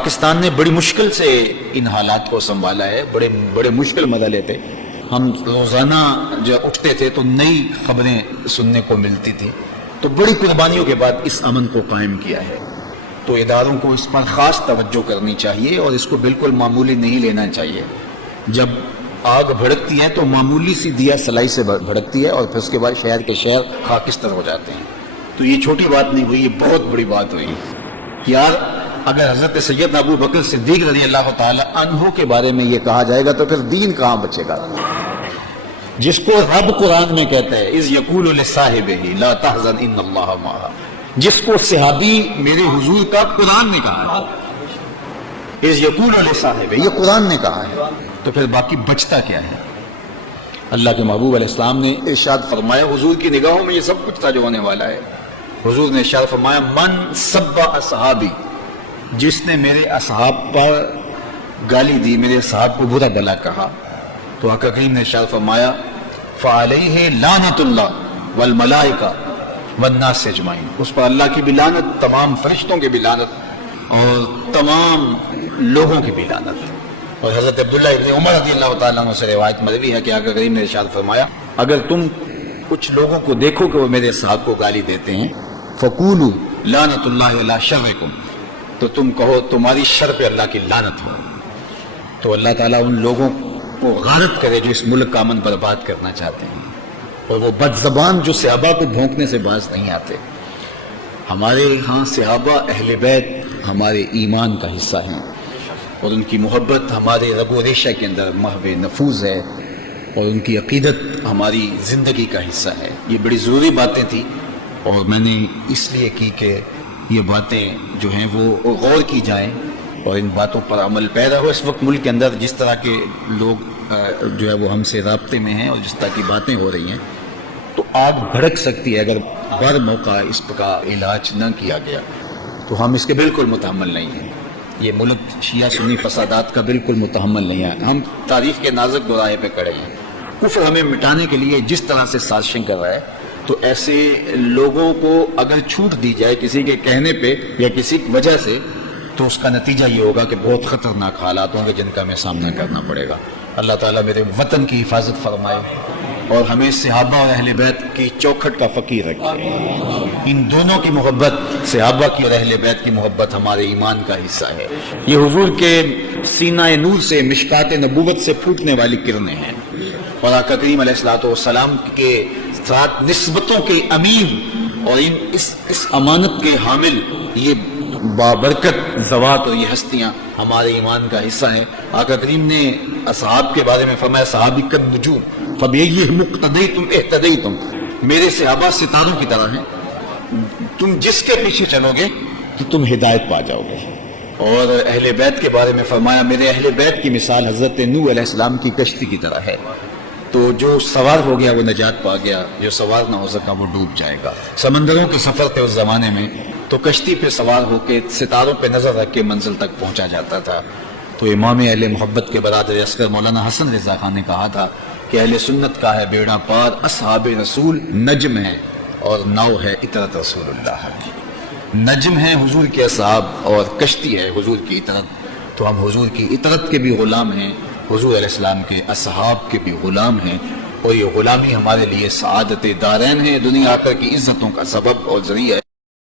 پاکستان نے بڑی مشکل سے ان حالات کو سنبھالا ہے، بڑے مشکل مرحلے تھے. ہم روزانہ جو اٹھتے تھے تو نئی خبریں سننے کو ملتی تھی، تو بڑی قربانیوں کے بعد اس امن کو قائم کیا ہے. تو اداروں کو اس پر خاص توجہ کرنی چاہیے اور اس کو بالکل معمولی نہیں لینا چاہیے. جب آگ بھڑکتی ہے تو معمولی سی دیا سلائی سے بھڑکتی ہے اور پھر اس کے بعد شہر کے شہر خاکستر ہو جاتے ہیں. تو یہ چھوٹی بات نہیں ہوئی، یہ بہت بڑی بات ہوئی. یار اگر حضرت سید ابو بکر صدیق رضی اللہ تعالی عنہ کے بارے میں یہ کہا جائے گا تو پھر دین کہاں بچے گا؟ جس کو رب قرآن میں کہتا ہے اذ یقول لصاحبہ لا تحزن ان اللہ معنا، جس کو صحابی میرے حضور کا قرآن نے کہا ہے، اذ یقول لصاحبہ، یہ قرآن نے کہا ہے، تو پھر باقی بچتا کیا ہے؟ اللہ کے محبوب علیہ السلام نے ارشاد فرمایا، حضور کی نگاہوں میں یہ سب کچھ تھا جو ہونے والا ہے. حضور نے ارشاد فرمایا من سب اصحابی، جس نے میرے اصحاب پر گالی دی، میرے اصحاب کو برا بلا کہا، تو آقا کریم نے ارشاد فرمایا فعلیہ لعنت اللہ والملائکہ والناس اجمعین، اس پر اللہ کی بھی لعنت، تمام فرشتوں کی بھی لعنت اور تمام لوگوں کی بھی لعنت. اور حضرت عبداللہ ابن عمر رضی اللہ تعالیٰ عنہ سے روایت مروی ہے کہ آقا کریم نے ارشاد فرمایا اگر تم کچھ لوگوں کو دیکھو کہ وہ میرے صاحب کو گالی دیتے ہیں فقولوا لعنت اللہ علی شرکم، تو تم کہو تمہاری شر پہ اللہ کی لعنت ہو. تو اللہ تعالیٰ ان لوگوں کو غارت کرے جو اس ملک کا امن برباد کرنا چاہتے ہیں، اور وہ بد زبان جو صحابہ کو بھونکنے سے باز نہیں آتے. ہمارے ہاں صحابہ اہل بیت ہمارے ایمان کا حصہ ہیں اور ان کی محبت ہمارے رگ و ریشہ کے اندر محو نفوذ ہے اور ان کی عقیدت ہماری زندگی کا حصہ ہے. یہ بڑی ضروری باتیں تھیں اور میں نے اس لیے کی کہ یہ باتیں جو ہیں وہ غور کی جائیں اور ان باتوں پر عمل پیدا ہو. اس وقت ملک کے اندر جس طرح کے لوگ جو ہے وہ ہم سے رابطے میں ہیں اور جس طرح کی باتیں ہو رہی ہیں تو آگ بھڑک سکتی ہے اگر بر موقع اس کا علاج نہ کیا گیا. تو ہم اس کے بالکل متحمل نہیں ہیں. یہ ملک شیعہ سنی فسادات کا بالکل متحمل نہیں ہے. ہم تاریخ کے نازک دوراہے پہ کھڑے ہیں. کفر ہمیں مٹانے کے لیے جس طرح سے سازشیں کر رہا ہے تو ایسے لوگوں کو اگر چھوٹ دی جائے کسی کے کہنے پہ یا کسی وجہ سے تو اس کا نتیجہ یہ ہوگا کہ بہت خطرناک حالات ہوں گے جن کا ہمیں سامنا کرنا پڑے گا. اللہ تعالیٰ میرے وطن کی حفاظت فرمائے اور ہمیں صحابہ اور اہل بیت کی چوکھٹ کا فقیر رکھے. ان دونوں کی محبت، صحابہ کی اور اہل بیت کی محبت ہمارے ایمان کا حصہ ہے. یہ حضور کے سینہ نور سے، مشکات نبوت سے پھوٹنے والی کرنیں ہیں اور آقا کریم علیہ الصلوۃ والسلام کے ساتھ نسبتوں کے امین اور اس امانت کے حامل یہ بابرکت ذوات اور یہ ہستیاں ہمارے ایمان کا حصہ ہیں. آقا کریم نے اصحاب کے بارے میں فرمایا صحابی کالنجوم فبأیہم اقتدیتم اہتدیتم، میرے صحابہ ستاروں کی طرح ہیں، تم جس کے پیچھے چلو گے تو تم ہدایت پا جاؤ گے. اور اہل بیت کے بارے میں فرمایا میرے اہل بیت کی مثال حضرت نوح علیہ السلام کی کشتی کی طرح ہے، تو جو سوار ہو گیا وہ نجات پا گیا، جو سوار نہ ہو سکا وہ ڈوب جائے گا. سمندروں کے سفر تھے اس زمانے میں، تو کشتی پہ سوار ہو کے ستاروں پہ نظر رکھ کے منزل تک پہنچا جاتا تھا. تو امام اہل محبت کے برادر اصغر مولانا حسن رضا خان نے کہا تھا کہ اہل سنت کا ہے بیڑا پار، اصحاب رسول نجم ہے اور ناؤ ہے اطرت رسول اللہ کی. نجم ہے حضور کے اصحاب اور کشتی ہے حضور کی اطرت. تو ہم حضور کی اطرت کے بھی غلام ہیں، حضور علیہ السلام کے اصحاب کے بھی غلام ہیں، اور یہ غلامی ہمارے لیے سعادت دارین ہے، دنیا آخر کی عزتوں کا سبب اور ذریعہ ہے.